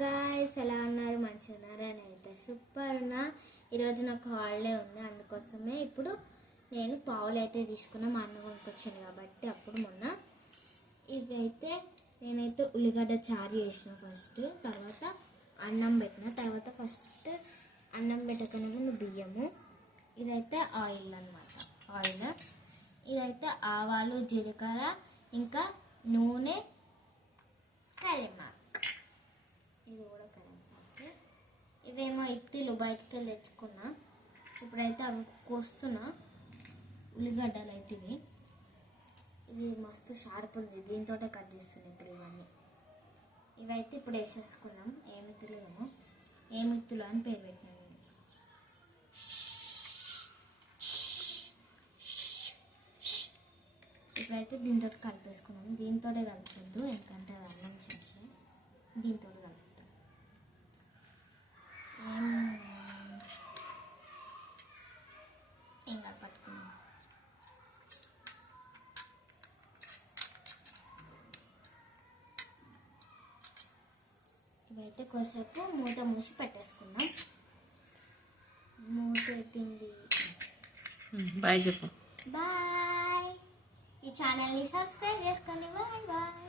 Guys, ఎలా ఉన్నారు? మంచిగా ఉన్నారా? నేనైతే సూపర్ ఉన్నా. ఈరోజు నాకు హాలిడే ఉంది, అందుకోసమే ఇప్పుడు నేను పావులు అయితే తీసుకున్నా. మా అన్న కొనుక్కొచ్చాను కాబట్టి అప్పుడు మొన్న. ఇవైతే నేనైతే ఉల్లిగడ్డ చారు చేసిన ఫస్ట్, తర్వాత అన్నం పెట్టిన, తర్వాత ఫస్ట్ అన్నం పెట్టకనే ముందు బియ్యము. ఇదైతే ఆయిల్ అన్నమాట, ఆయిల్. ఇదైతే ఆవాలు, జీలకర్ర, ఇంకా నూనె, కరివేపాకు. ఇది కూడా కరివేపాకు. ఇవేమో ఇత్తిలు బయటికి వెళ్ళి తెచ్చుకున్నా. ఇప్పుడైతే అవి కోస్తున్నా. ఉల్లిగడ్డలు అయితే ఇది మస్తు షార్ప్ ఉంది, దీంతో కట్ చేస్తున్నాయి ఇప్పుడు ఇవన్నీ. ఇవైతే ఇప్పుడు వేసేసుకున్నాం. ఏమిత్తులు ఏమో, ఏమిత్తులు అని పేరు పెట్టినాను నేను. ఇప్పుడైతే దీంతో కలిపేసుకున్నాం. దీంతో కలుపుతుంది, ఎందుకంటే అది అన్నం చేసి దీంతో కలుపుతాం. ఇంకా పట్టుకున్నాం. ఇవైతే కొద్దిసేపు మూత మూసి పెట్టేసుకున్నాం. మూత ఎత్తింది. బాయ్ చెప్పు. బాయ్. ఈ ఛానల్ని సబ్స్క్రైబ్ చేసుకోండి. Bye bye.